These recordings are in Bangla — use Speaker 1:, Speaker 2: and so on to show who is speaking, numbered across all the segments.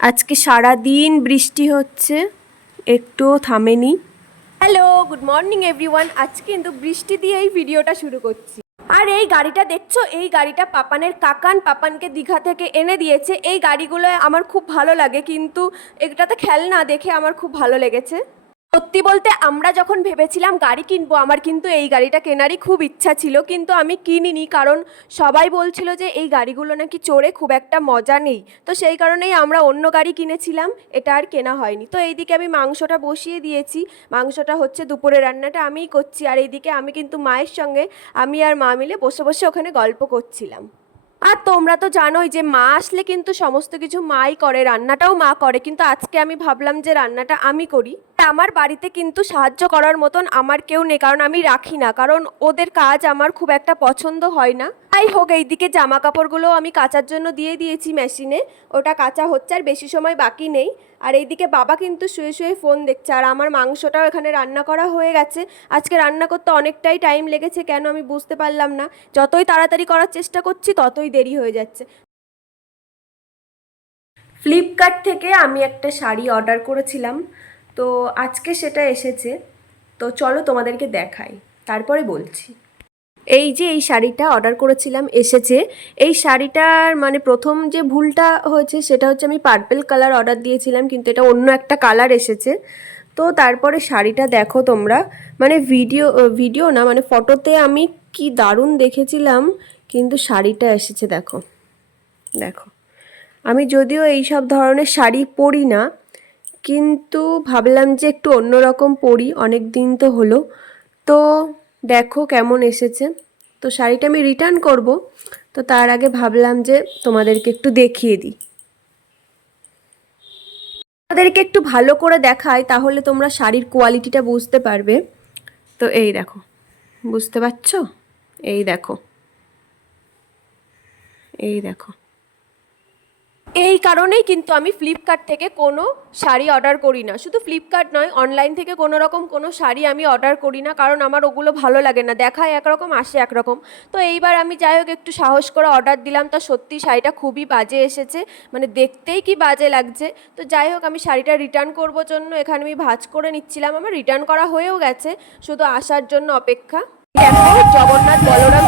Speaker 1: আজকে সারা দিন বৃষ্টি হচ্ছে, একটুও থামেনি। Hello, good morning everyone. আজকে কিন্তু বৃষ্টি দিয়ে এই ভিডিওটা শুরু করছি। আর এই গাড়িটা দেখছ? এই গাড়িটা পাপানের কাকান পাপানকে দীঘা থেকে এনে দিয়েছে। এই গাড়িগুলো আমার খুব ভালো লাগে, কিন্তু এটাতে খেলনা দেখে আমার খুব ভালো লেগেছে। সত্যি বলতে আমরা যখন ভেবেছিলাম গাড়ি কিনবো, আমার কিন্তু এই গাড়িটা কেনারই খুব ইচ্ছা ছিল, কিন্তু আমি কিনিনি কারণ সবাই বলছিল যে এই গাড়িগুলো নাকি চড়ে খুব একটা মজা নেই। তো সেই কারণেই আমরা অন্য গাড়ি কিনেছিলাম, এটা আর কেনা হয়নি। তো এইদিকে আমি মাংসটা বসিয়ে দিয়েছি, মাংসটা হচ্ছে দুপুরে রান্নাটা আমিই করছি, আর এইদিকে আমি কিন্তু মায়ের সঙ্গে আমি আর মা মিলে বসে বসে ওখানে গল্প করছিলাম। আর তোমরা তো জানোই যে মা আসলে কিন্তু সমস্ত কিছু মাই করে, রান্নাটাও মা করে। কিন্তু আজকে আমি ভাবলাম যে রান্নাটা আমি করি। আমার বাড়িতে কিন্তু সাহায্য করার মতন আমার কেউ নেই, কারণ আমি রাখি না। কারণ ওদের কাজ আমার খুব একটা পছন্দ হয় না। তাই হোক, এইদিকে জামা কাপড়গুলো আমি কাচার জন্য দিয়ে দিয়েছি মেশিনে। ওটা কাঁচা হচ্ছে আর বেশি সময় বাকি নেই। আর এইদিকে বাবা কিন্তু শুয়ে শুয়ে ফোন দেখছে, আর আমার মাংসটাও এখানে রান্না করা হয়ে গেছে। আজকে রান্না করতে অনেকটাই টাইম লেগেছে, কেন আমি বুঝতে পারলাম না। যতই তাড়াতাড়ি করার চেষ্টা করছি, ততই দেরি হয়ে যাচ্ছে। ফ্লিপকার্ট থেকে আমি একটা শাড়ি অর্ডার করেছিলাম, তো আজকে সেটা এসেছে। তো চলো তোমাদেরকে দেখাই, তারপরে বলছি। এই যে এই শাড়িটা অর্ডার করেছিলাম এসেছে, এই শাড়িটার মানে প্রথম যে ভুলটা হয়েছে সেটা হচ্ছে আমি পার্পেল কালার অর্ডার দিয়েছিলাম, কিন্তু এটা অন্য একটা কালার এসেছে। তো তারপরে শাড়িটা দেখো তোমরা মানে ভিডিও ভিডিও না মানে ফটোতে আমি কি দারুণ দেখেছিলাম, কিন্তু শাড়িটা এসেছে দেখো দেখো। আমি যদিও এই সব ধরনের শাড়ি পরি না, কিন্তু ভাবলাম যে একটু অন্যরকম পরি, অনেক দিন তো হলো। তো দেখো কেমন এসেছে। তো শাড়িটা আমি রিটার্ন করব। তো তার আগে ভাবলাম যে তোমাদেরকে একটু দেখিয়ে দিই। তোমাদেরকে একটু ভালো করে দেখাই, তাহলে তোমরা শাড়ির কোয়ালিটিটা বুঝতে পারবে। তো এই দেখো, বুঝতে পারছ? এই দেখো এই দেখো। এই কারণেই কিন্তু আমি ফ্লিপকার্ট থেকে কোনো শাড়ি অর্ডার করি না। শুধু ফ্লিপকার্ট নয় অনলাইন থেকে কোনো রকম কোনো শাড়ি আমি অর্ডার করি না, কারণ আমার ওগুলো ভালো লাগে না। দেখায় একরকম, আসে একরকম। তো এইবার আমি যাই হোক, একটু সাহস করে অর্ডার দিলাম। তা সত্যি শাড়িটা খুবই বাজে এসেছে মানে দেখতেই কি বাজে লাগছে। তো যাই হোক, আমি শাড়িটা রিটার্ন করব জন্য, এখানে আমি ভাজ করে নিচ্ছিলাম। আমার রিটার্ন করা হয়েও গেছে, শুধু আসার জন্য অপেক্ষা। জগন্নাথ বলরাম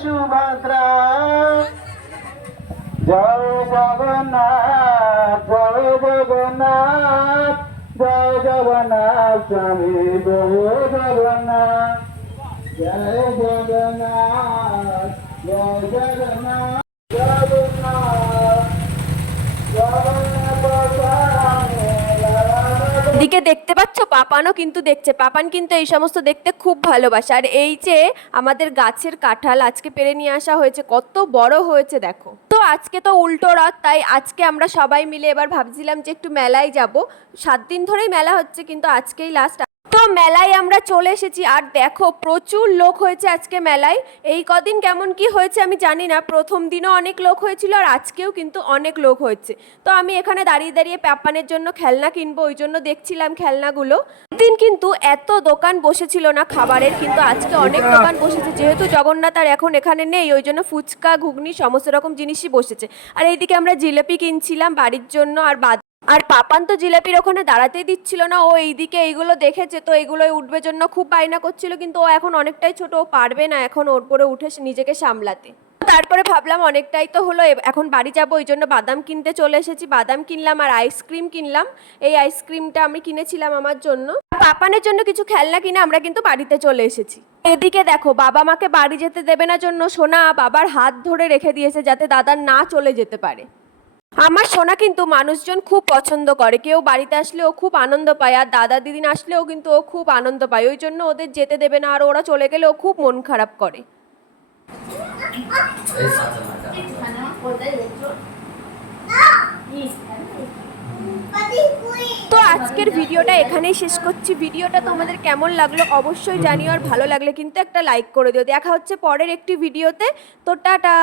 Speaker 1: সুভদ্রা
Speaker 2: জয় জগন্নাথ জয় জগন্নাথ জয় জগন্নাথ স্বামী জয় জগন্নাথ
Speaker 1: দিকে দেখতে পাচ্ছ, পাপানও কিন্তু দেখছে। পাপান কিন্তু এই সমস্ত দেখতে খুব ভালোবাসে। আর এই যে আমাদের গাছের কাঁঠাল আজকে পেরে নিয়ে আসা হয়েছে, কত বড় হয়েছে, দেখো। তো আজকে তো উল্টো রথ, তাই আজকে আমরা সবাই মিলে এবার ভাবছিলাম যে একটু মেলায় যাব। সাত দিন ধরেই মেলা হচ্ছে, কিন্তু আজকেই লাস্ট তো মেলায় আমরা চলে এসেছি। আর দেখো প্রচুর লোক হয়েছে আজকে মেলায়। এই কদিন কেমন কি হয়েছে আমি জানি না। প্রথম দিনও অনেক লোক হয়েছিল আর আজকেও কিন্তু অনেক লোক হয়েছে। তো আমি এখানে দাঁড়িয়ে দাঁড়িয়ে প্যাপানের জন্য খেলনা কিনবো ওই জন্য দেখছিলাম খেলনাগুলো। দিন কিন্তু এত দোকান বসেছিল না খাবারের কিন্তু আজকে অনেক দোকান বসেছে। যেহেতু জগন্নাথ আর এখন এখানে নেই ওই জন্য ফুচকা ঘুগনি সমস্ত রকম জিনিসই বসেছে। আর এইদিকে আমরা জিলেপি কিনছিলাম বাড়ির জন্য আর বাদ আর পাপান তো জিলাপির ওখানে দাঁড়াতেই দিচ্ছিল না, ও এইদিকে এইগুলো দেখেছে, তো এগুলোই উঠবে জন্য খুব বায়না করছিল, কিন্তু ও এখন অনেকটাই ছোট, ও পারবে না এখন ওর পরে উঠে নিজেকে সামলাতে। তারপরে ভাবলাম অনেকটাই তো হলো এখন বাড়ি যাব, ওই জন্য বাদাম কিনতে চলে এসেছি, বাদাম কিনলাম আর আইসক্রিম কিনলাম, এই আইসক্রিমটা আমি কিনেছিলাম আমার জন্য। পাপানের জন্য কিছু খেলনা কিনে আমরা কিন্তু বাড়িতে চলে এসেছি। এদিকে দেখো, বাবা মাকে বাড়ি যেতে দেবে না জন্য সোনা বাবার হাত ধরে রেখে দিয়েছে, যাতে দাদা না চলে যেতে পারে। আমার সোনা কিন্তু মানুষজন খুব পছন্দ করে। কেউ বাড়িতে আসলে ও খুব আনন্দ পায় আর দাদা দিদিন আসলেও কিন্তু ও খুব আনন্দ পায়। ওই জন্য ওদের যেতে দেবে না আর ওরা চলে গেলে ও খুব মন খারাপ করে। তো আজকের ভিডিওটা এখানেই শেষ করছি। ভিডিওটা তোমাদের কেমন লাগল অবশ্যই জানিও আর ভালো লাগলে কিন্তু একটা লাইক করে দিও। দেখা হচ্ছে পরের একটি ভিডিওতে। তো টাটা!